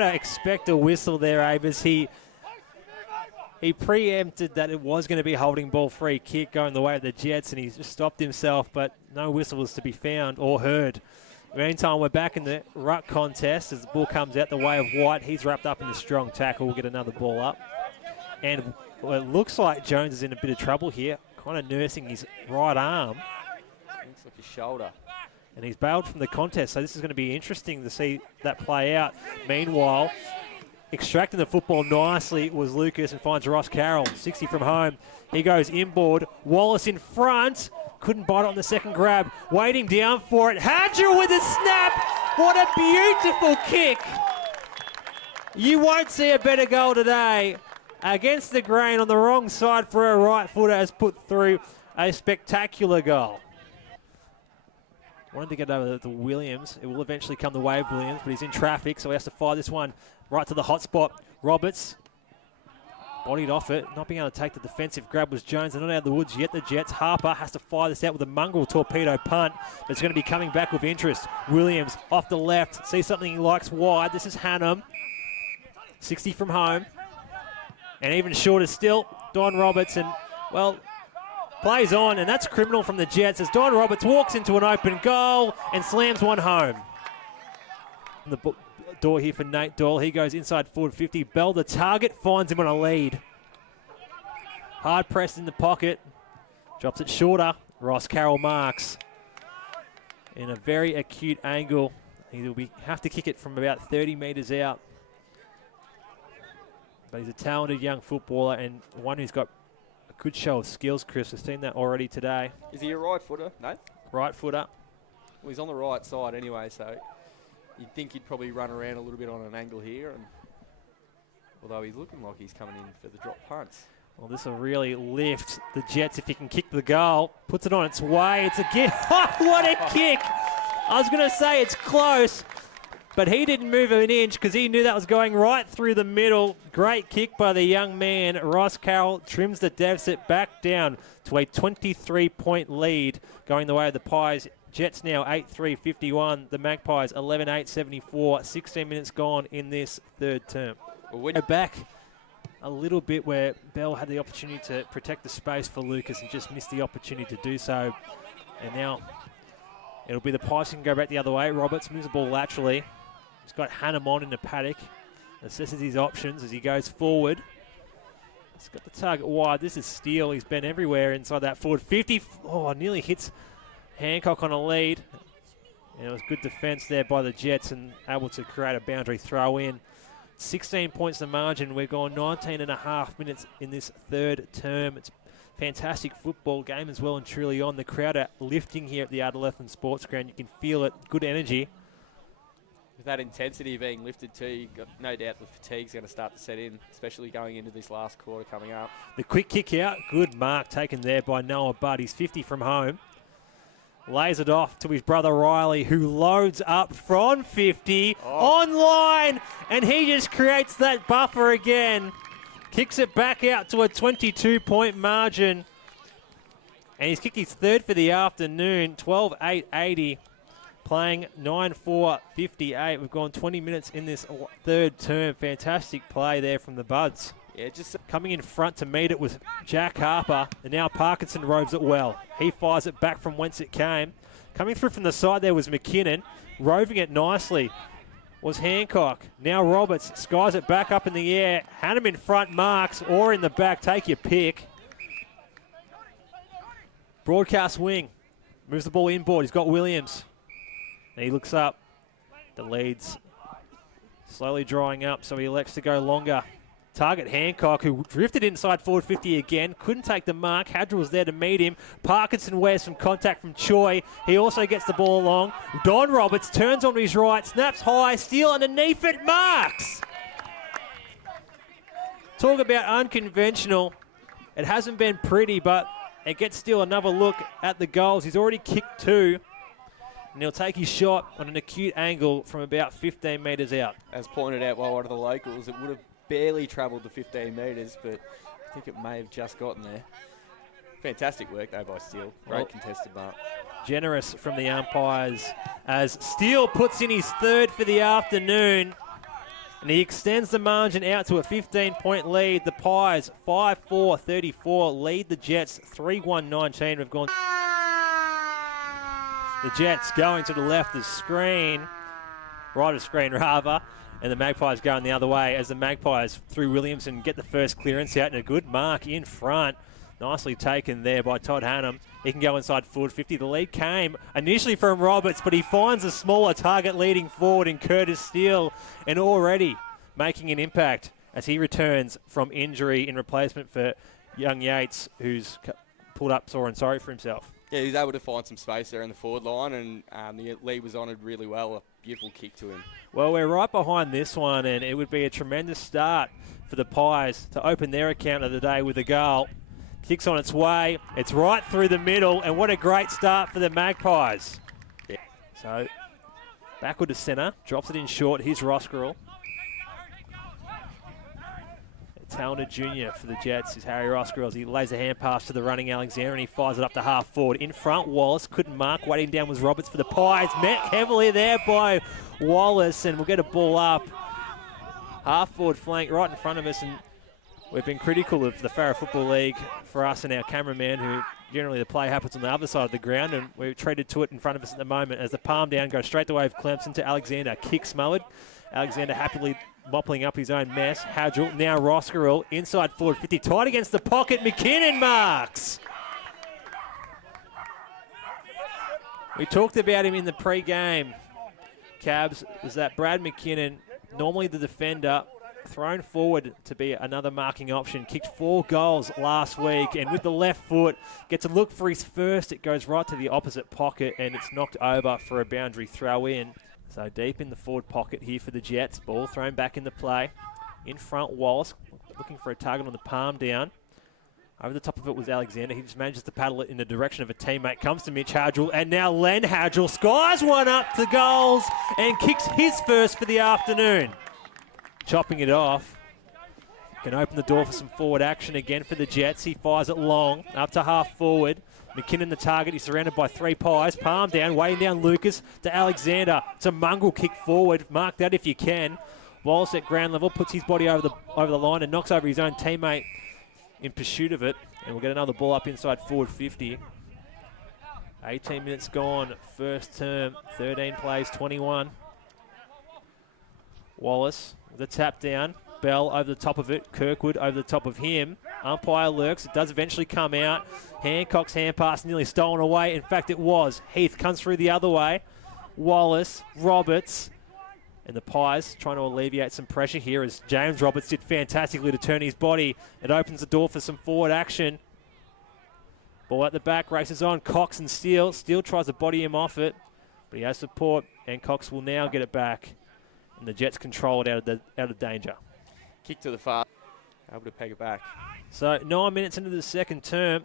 I expect a whistle there, Abers. He preempted that it was going to be a holding ball free kick going the way of the Jets, and he just stopped himself, but no whistle was to be found or heard. Meantime, we're back in the ruck contest as the ball comes out the way of White. He's wrapped up in the strong tackle. We'll get another ball up. And well, it looks like Jones is in a bit of trouble here, kind of nursing his right arm. Looks like his shoulder. And he's bailed from the contest, so this is going to be interesting to see that play out. Meanwhile, extracting the football nicely was Lucas and finds Ross Carroll, 60 from home. He goes inboard. Wallace in front. Couldn't bite it on the second grab. Waiting down for it. Hadger with a snap. What a beautiful kick. You won't see a better goal today. Against the grain on the wrong side for a right footer has put through a spectacular goal. Wanted to get over to Williams. It will eventually come the way of Williams, but he's in traffic, so he has to fire this one right to the hot spot. Roberts bodied off it, not being able to take the defensive grab was Jones. They're not out of the woods yet, the Jets. Harper has to fire this out with a mongrel torpedo punt, but it's going to be coming back with interest. Williams off the left, sees something he likes wide. This is Hannum, 60 from home. And even shorter still, Don Roberts, and, well, plays on, and that's criminal from the Jets as Don Roberts walks into an open goal and slams one home. The door here for Nate Doyle. He goes inside forward 50. Bell, the target, finds him on a lead. Hard pressed in the pocket. Drops it shorter. Ross Carroll marks. In a very acute angle. He'll have to kick it from about 30 metres out. But he's a talented young footballer and one who's got a good show of skills, Chris. We've seen that already today. Is he a right footer, Nate? Right footer. Well, he's on the right side anyway, so you'd think he'd probably run around a little bit on an angle here. And although he's looking like he's coming in for the drop punts. Well, this will really lift the Jets if he can kick the goal. Puts it on its way. It's a gift. What a kick! I was going to say it's close, but he didn't move an inch because he knew that was going right through the middle. Great kick by the young man. Ross Carroll trims the deficit back down to a 23-point lead going the way of the Pies. Jets now 8-3-51. The Magpies 11-8-74. 16 minutes gone in this third term. Well, we're back a little bit where Bell had the opportunity to protect the space for Lucas and just missed the opportunity to do so. And now it'll be the Pies who can go back the other way. Roberts moves the ball laterally. He's got Hannum on in the paddock. Assesses his options as he goes forward. He's got the target wide. This is Steele. He's been everywhere inside that forward 50. Oh, nearly hits Hancock on a lead. And it was good defense there by the Jets and able to create a boundary throw in. 16 points the margin. We've gone 19 and a half minutes in this third term. It's a fantastic football game as well and truly on. The crowd are lifting here at the Adelaide Sports Ground. You can feel it. Good energy. With that intensity being lifted too, you've got no doubt the fatigue's going to start to set in, especially going into this last quarter coming up. The quick kick out. Good mark taken there by Noah Budd. He's 50 from home. Lays it off to his brother Riley, who loads up from 50 online, and he just creates that buffer again. Kicks it back out to a 22-point margin. And he's kicked his third for the afternoon, 12-8-80, playing 9-4-58. We've gone 20 minutes in this third term. Fantastic play there from the Buds. Yeah, just coming in front to meet it with Jack Harper, and now Parkinson roves it well. He fires it back from whence it came. Coming through from the side there was McKinnon. Roving it nicely was Hancock. Now Roberts skies it back up in the air. Hannum in front, marks, or in the back. Take your pick. Broadcast wing. Moves the ball inboard. He's got Williams. And he looks up. The lead's slowly drying up, so he elects to go longer. Target Hancock, who drifted inside forward 50 again. Couldn't take the mark. Hadra was there to meet him. Parkinson wears some contact from Choi. He also gets the ball along. Don Roberts turns on his right, snaps high, Steele underneath it, marks! Talk about unconventional. It hasn't been pretty, but it gets Steele another look at the goals. He's already kicked two. And he'll take his shot on an acute angle from about 15 metres out. As pointed out by one of the locals, it would have barely travelled the 15 metres, but I think it may have just gotten there. Fantastic work, though, by Steele. Great contested mark. Generous from the umpires as Steele puts in his third for the afternoon. And he extends the margin out to a 15-point lead. The Pies, 5-4-34, lead the Jets 3-1-19. We've gone. The Jets going to the left of screen, right of screen rather, and the Magpies going the other way as the Magpies, through Williamson, get the first clearance out, and a good mark in front. Nicely taken there by Todd Hannum. He can go inside forward 50. The lead came initially from Roberts, but he finds a smaller target leading forward in Curtis Steele, and already making an impact as he returns from injury in replacement for young Yates, who's pulled up sore and sorry for himself. Yeah, he was able to find some space there in the forward line, and the lead was honoured really well. A beautiful kick to him. Well, we're right behind this one, and it would be a tremendous start for the Pies to open their account of the day with a goal. Kicks on its way. It's right through the middle, and what a great start for the Magpies. Yeah. So, backward to centre. Drops it in short. Here's Roskerell. Talented junior for the Jets is Harry Roskerell. He lays a hand pass to the running Alexander, and he fires it up to half forward. In front, Wallace couldn't mark. Waiting down was Roberts for the Pies. Met heavily there by Wallace, and we'll get a ball up. Half forward flank right in front of us, and we've been critical of the Farah Football League for us and our cameraman, who generally the play happens on the other side of the ground, and we're treated to it in front of us at the moment as the palm down goes straight the way of Clemson to Alexander. Kick smothered. Alexander happily mopping up his own mess. Hadgel, now Roskerell, inside forward 50, tight against the pocket. McKinnon marks. We talked about him in the pre-game, Cabs, is that Brad McKinnon, normally the defender, thrown forward to be another marking option. Kicked 4 goals last week, and with the left foot, gets a look for his first. It goes right to the opposite pocket, and it's knocked over for a boundary throw in. So deep in the forward pocket here for the Jets. Ball thrown back into play. In front, Wallace looking for a target on the palm down. Over the top of it was Alexander. He just manages to paddle it in the direction of a teammate. Comes to Mitch Hadgel, and now Len Hadgel skies one up to goals and kicks his first for the afternoon. Chopping it off. Can open the door for some forward action again for the Jets. He fires it long, up to half forward. McKinnon the target. He's surrounded by 3 Pies. Palm down, weighing down Lucas to Alexander. It's a mongrel kick forward. Mark that if you can. Wallace at ground level puts his body over the line and knocks over his own teammate in pursuit of it. And we'll get another ball up inside forward 50. 18 minutes gone. First term. 13 plays, 21. Wallace with a tap down. Bell over the top of it. Kirkwood over the top of him. Umpire lurks. It does eventually come out. Hancock's hand pass nearly stolen away. In fact, it was. Heath comes through the other way. Wallace, Roberts, and the Pies trying to alleviate some pressure here as James Roberts did fantastically to turn his body. It opens the door for some forward action. Ball at the back, races on. Cox and Steele. Steele tries to body him off it, but he has support, and Cox will now get it back. And the Jets control it out of danger. Kick to the far, able to peg it back. So 9 minutes into the second term,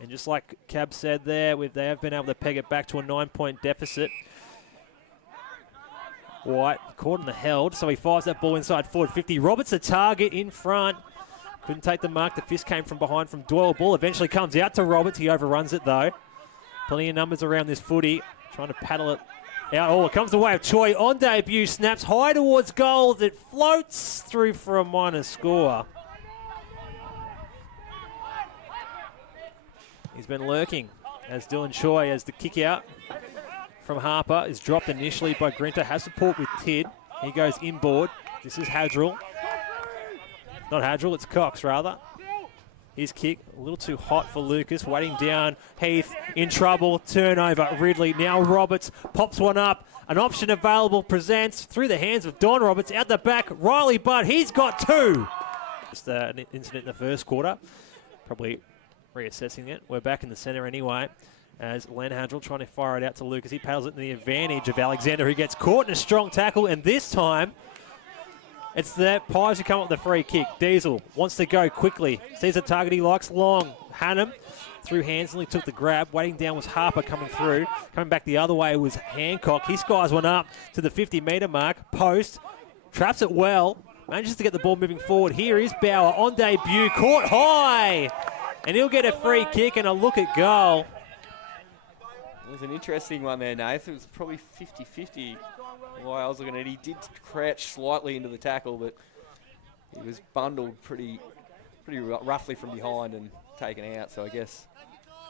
and just like Cab said there, they have been able to peg it back to a 9-point deficit. White caught in the held, so he fires that ball inside forward 50. Roberts the target in front. Couldn't take the mark. The fist came from behind from Doyle. Ball eventually comes out to Roberts. He overruns it though. Plenty of numbers around this footy. Trying to paddle it out. Oh, it comes the way of Choi on debut. Snaps high towards goal. It floats through for a minor score. He's been lurking as Dylan Choi as the kick out from Harper is dropped initially by Grinter. Has support with Tid. He goes inboard. This is Hadrell. Not Hadrell, it's Cox rather. His kick a little too hot for Lucas. Waiting down. Heath in trouble. Turnover. Ridley. Now Roberts pops one up. An option available presents through the hands of Don Roberts. Out the back. Riley Budd. He's got 2. Just an incident in the first quarter. Probably reassessing it. We're back in the centre anyway. As Len Hadrell trying to fire it out to Lucas. He paddles it in the advantage of Alexander, who gets caught in a strong tackle. And this time, it's the Pies who come up with the free kick. Diesel wants to go quickly. Sees a target he likes. Long. Hannum through Hansley took the grab. Waiting down was Harper coming through. Coming back the other way was Hancock. He skies one up to the 50-metre mark. Post. Traps it well. Manages to get the ball moving forward. Here is Bauer on debut. Caught high. And he'll get a free kick and a look at goal. It was an interesting one there, Nath. It was probably 50-50 Why I was looking at it, he did crouch slightly into the tackle, but he was bundled pretty roughly from behind and taken out. So I guess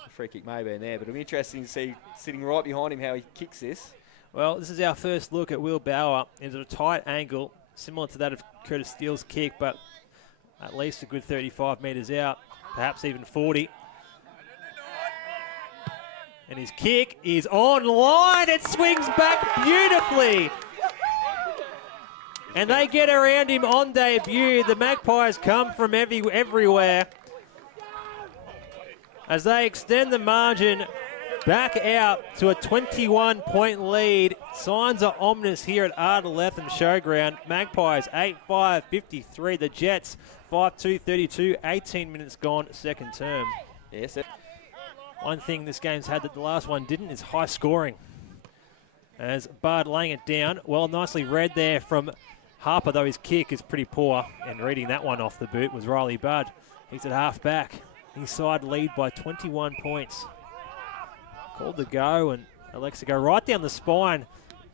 the free kick may have been there. But it'll be interesting to see, sitting right behind him, how he kicks this. Well, this is our first look at Will Bauer into a tight angle, similar to that of Curtis Steele's kick, but at least a good 35 metres out, perhaps even 40. And his kick is on line. It swings back beautifully. And they get around him on debut. The Magpies come from everywhere as they extend the margin back out to a 21-point lead. Signs are ominous here at Ardlethem Showground. Magpies 8-5, 53. The Jets 5-2, 32. 18 minutes gone, second term. Yes. One thing this game's had that the last one didn't is high scoring. As Bard laying it down. Well, nicely read there from Harper, though his kick is pretty poor. And reading that one off the boot was Riley Budd. He's at half back. His side lead by 21 points. Called the go, and Alexa go right down the spine.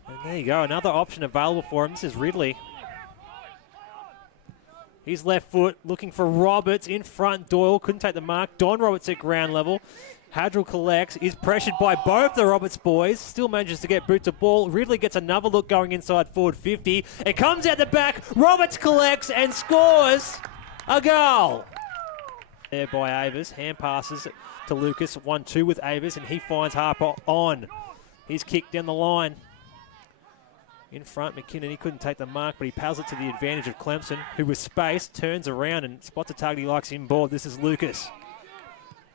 And there you go, another option available for him. This is Ridley. His left foot looking for Roberts in front. Doyle couldn't take the mark. Don Roberts at ground level. Hadrill collects, is pressured by both the Roberts boys, still manages to get boot to ball. Ridley gets another look going inside forward 50. It comes out the back, Roberts collects and scores a goal. There by Avers, hand passes to Lucas, 1-2 with Avers, and he finds Harper on. His kick down the line. In front, McKinnon, he couldn't take the mark, but he paddles it to the advantage of Clemson, who was spaced, turns around and spots a target he likes in board. This is Lucas.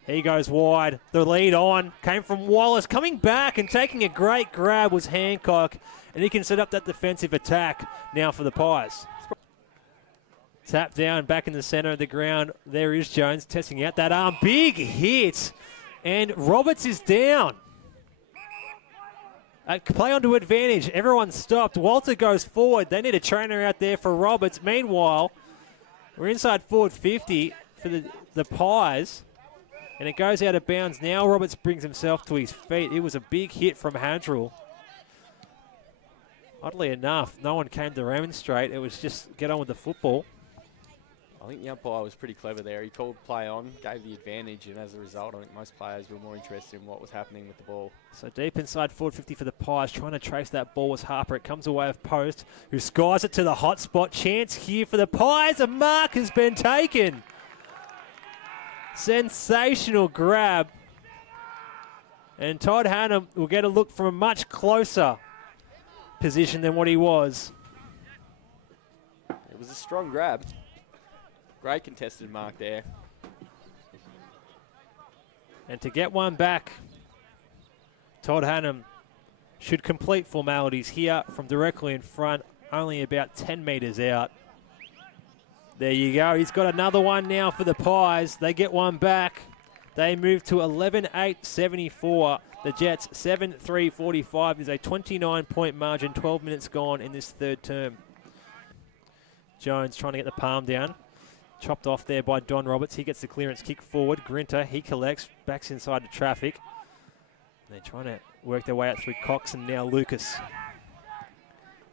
He goes wide. The lead on came from Wallace. Coming back and taking a great grab was Hancock. And he can set up that defensive attack now for the Pies. Tap down back in the center of the ground. There is Jones testing out that arm. Big hit. And Roberts is down. Play onto advantage. Everyone stopped. Walter goes forward. They need a trainer out there for Roberts. Meanwhile, we're inside forward 50 for the Pies. And it goes out of bounds. Now Roberts brings himself to his feet. It was a big hit from Hadrill. Oddly enough, no one came to remonstrate. It was just get on with the football. I think the umpire was pretty clever there. He called play on, gave the advantage, and as a result, I think most players were more interested in what was happening with the ball. So deep inside forward 50 for the Pies, trying to trace that ball was Harper. It comes away of post, who skies it to the hot spot. Chance here for the Pies. A mark has been taken. Sensational grab. And Todd Hannum will get a look from a much closer position than what he was. It was a strong grab. Great contested mark there. And to get one back, Todd Hannum should complete formalities here from directly in front, only about 10 metres out. There you go. He's got another one now for the Pies. They get one back. They move to 11-8-74. The Jets 7-3-45 is a 29-point margin, 12 minutes gone in this third term. Jones trying to get the palm down. Chopped off there by Don Roberts. He gets the clearance kick forward. Grinter, he collects, backs inside the traffic. They're trying to work their way out through Cox and now Lucas.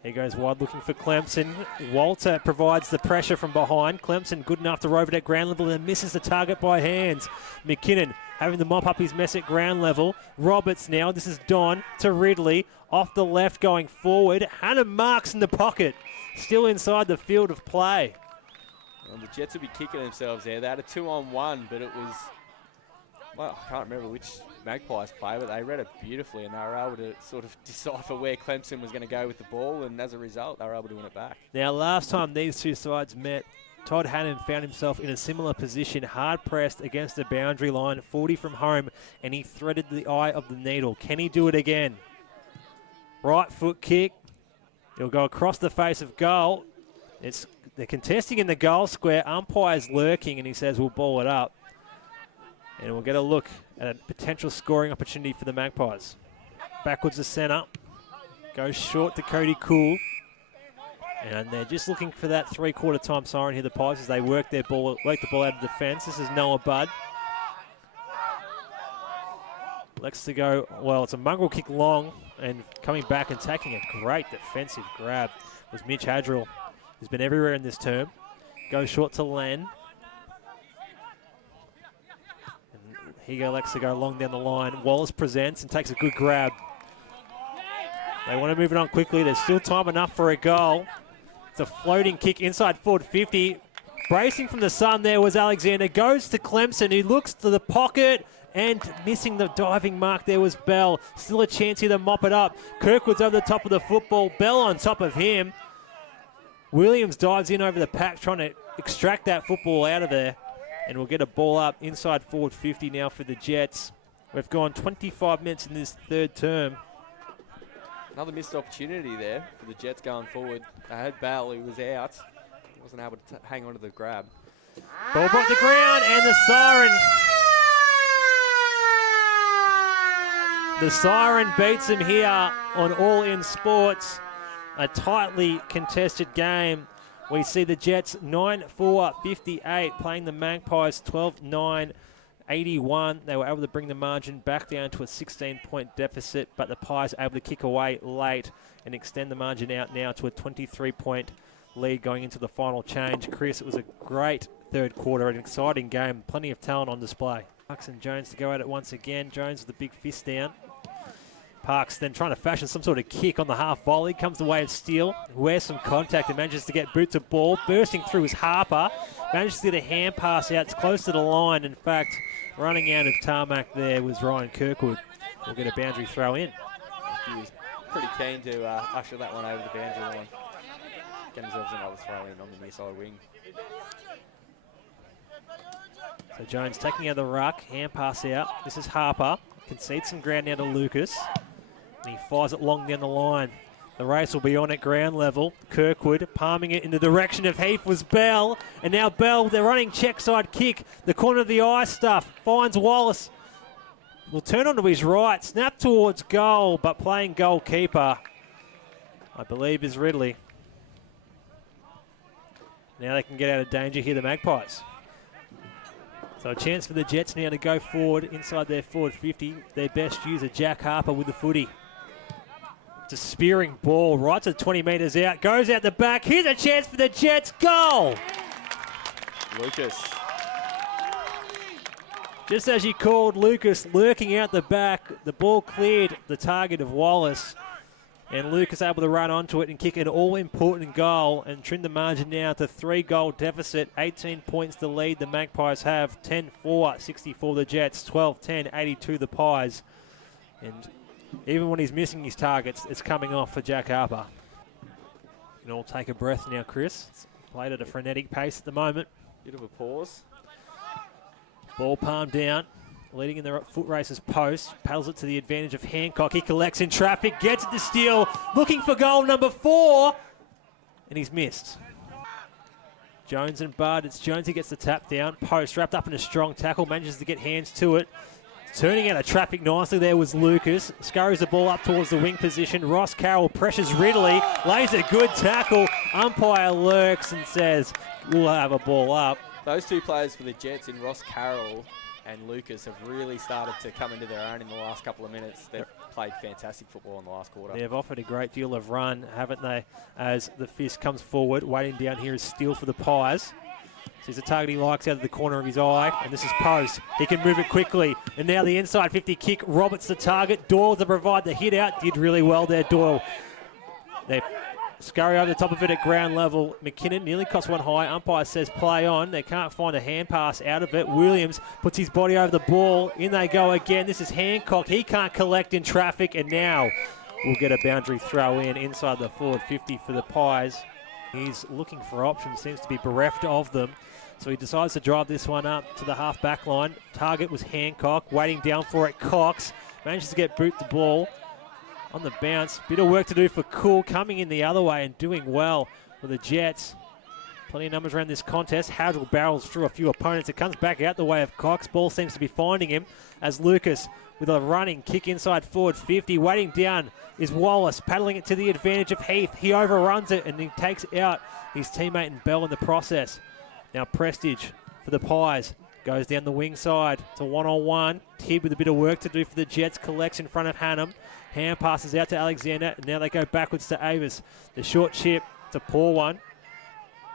He goes wide looking for Clemson. Walter provides the pressure from behind. Clemson good enough to rove it at ground level and misses the target by hands. McKinnon having to mop up his mess at ground level. Roberts now, this is Don to Ridley. Off the left going forward. Hannah marks in the pocket. Still inside the field of play. Well, the Jets would be kicking themselves there. They had a 2-on-1, but it was, well, I can't remember which Magpies play, but they read it beautifully and they were able to sort of decipher where Clemson was going to go with the ball, and as a result, they were able to win it back. Now, last time these two sides met, Todd Hannum found himself in a similar position, hard-pressed against the boundary line, 40 from home, and he threaded the eye of the needle. Can he do it again? Right foot kick. He'll go across the face of goal. They're contesting in the goal square. Umpire's lurking, and he says, we'll ball it up. And we'll get a look at a potential scoring opportunity for the Magpies. Backwards to centre. Goes short to Cody Cool. And they're just looking for that three-quarter time siren here, the Pies, as they work the ball out of defence. This is Noah Budd. Elects to go, well, it's a mongrel kick long, and coming back and taking a great defensive grab was Mitch Hadrill, who's been everywhere in this term. Goes short to Len. And Higa elects to go long down the line. Wallace presents and takes a good grab. They want to move it on quickly. There's still time enough for a goal. It's a floating kick inside forward 50. Bracing from the sun there was Alexander. Goes to Clemson, who looks to the pocket, and missing the diving mark there was Bell. Still a chance here to mop it up. Kirkwood's over the top of the football. Bell on top of him. Williams dives in over the pack, trying to extract that football out of there. And we'll get a ball up inside forward 50 now for the Jets. We've gone 25 minutes in this third term. Another missed opportunity there for the Jets going forward. They had Bell, who was out. He wasn't able to hang on to the grab. Ball brought to the ground, and the siren. The siren beats him here on All In Sports. A tightly contested game. We see the Jets 9-4-58, playing the Magpies 12-9-81. They were able to bring the margin back down to a 16-point deficit, but the Pies able to kick away late and extend the margin out now to a 23-point lead going into the final change. Chris, it was a great third quarter, an exciting game, plenty of talent on display. Parks and Jones to go at it once again. Jones with the big fist down. Parks then trying to fashion some sort of kick on the half volley. Comes the way of Steele. Wears some contact and manages to get boot to ball. Bursting through is Harper. Manages to get a hand pass out. It's close to the line. In fact, running out of tarmac there was Ryan Kirkwood. We'll get a boundary throw in. He was pretty keen to usher that one over the boundary line. Get themselves another throw in on the near side wing. So Jones taking out the ruck. Hand pass out. This is Harper. Concedes some ground now to Lucas. And he fires it long down the line. The race will be on at ground level. Kirkwood palming it in the direction of Heath was Bell. And now Bell with a running check side kick. The corner of the eye stuff. Finds Wallace. Will turn onto his right. Snap towards goal, but playing goalkeeper, I believe, is Ridley. Now they can get out of danger here, the Magpies. So a chance for the Jets now to go forward inside their forward 50. Their best user, Jack Harper, with the footy. It's a spearing ball right to 20 metres out. Goes out the back. Here's a chance for the Jets. Goal! Lucas. Just as you called, Lucas lurking out the back. The ball cleared the target of Wallace. And Lucas able to run onto it and kick an all-important goal and trim the margin now to 3-goal deficit. 18 points to lead the Magpies have. 10-4-64 the Jets. 12-10-82 the Pies. And even when he's missing his targets, it's coming off for Jack Harper. You can all take a breath now, Chris. It's played at a frenetic pace at the moment. Bit of a pause. Ball palm down. Leading in the foot races post. Paddles it to the advantage of Hancock. He collects in traffic. Gets it to Steele. Looking for goal number 4. And he's missed. Jones and Bud. It's Jones who gets the tap down. Post wrapped up in a strong tackle. Manages to get hands to it. Turning out of traffic nicely there was Lucas. Scurries the ball up towards the wing position. Ross Carroll pressures Ridley. Lays a good tackle. Umpire lurks and says, we'll have a ball up. Those two players for the Jets in Ross Carroll and Lucas have really started to come into their own in the last couple of minutes. They've played fantastic football in the last quarter. They've offered a great deal of run, haven't they? As the fist comes forward, waiting down here is Steele for the Pies. Sees a target he likes out of the corner of his eye, and this is Post. He can move it quickly, and now the inside 50 kick. Roberts the target. Doyle to provide the hit out. Did really well there, Doyle. They scurry over the top of it at ground level. McKinnon nearly cost one high. Umpire says play on. They can't find a hand pass out of it. Williams puts his body over the ball. In they go again. This is Hancock. He can't collect in traffic, and now we'll get a boundary throw in inside the forward 50 for the Pies. He's looking for options, seems to be bereft of them. So he decides to drive this one up to the half back line. Target was Hancock, waiting down for it. Cox manages to get boot the ball on the bounce. Bit of work to do for Cool, coming in the other way and doing well for the Jets. Plenty of numbers around this contest. Hadrill barrels through a few opponents. It comes back out the way of Cox. Ball seems to be finding him as Lucas with a running kick inside forward 50. Waiting down is Wallace, paddling it to the advantage of Heath. He overruns it and he takes out his teammate and Bell in the process. Now Prestige for the Pies. Goes down the wing side. It's a one-on-one. Tibb with a bit of work to do for the Jets. Collects in front of Hannum. Hand passes out to Alexander. And now they go backwards to Avis. The short chip. It's a poor one.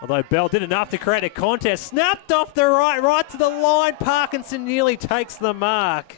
Although Bell did enough to create a contest. Snapped off the right to the line. Parkinson nearly takes the mark.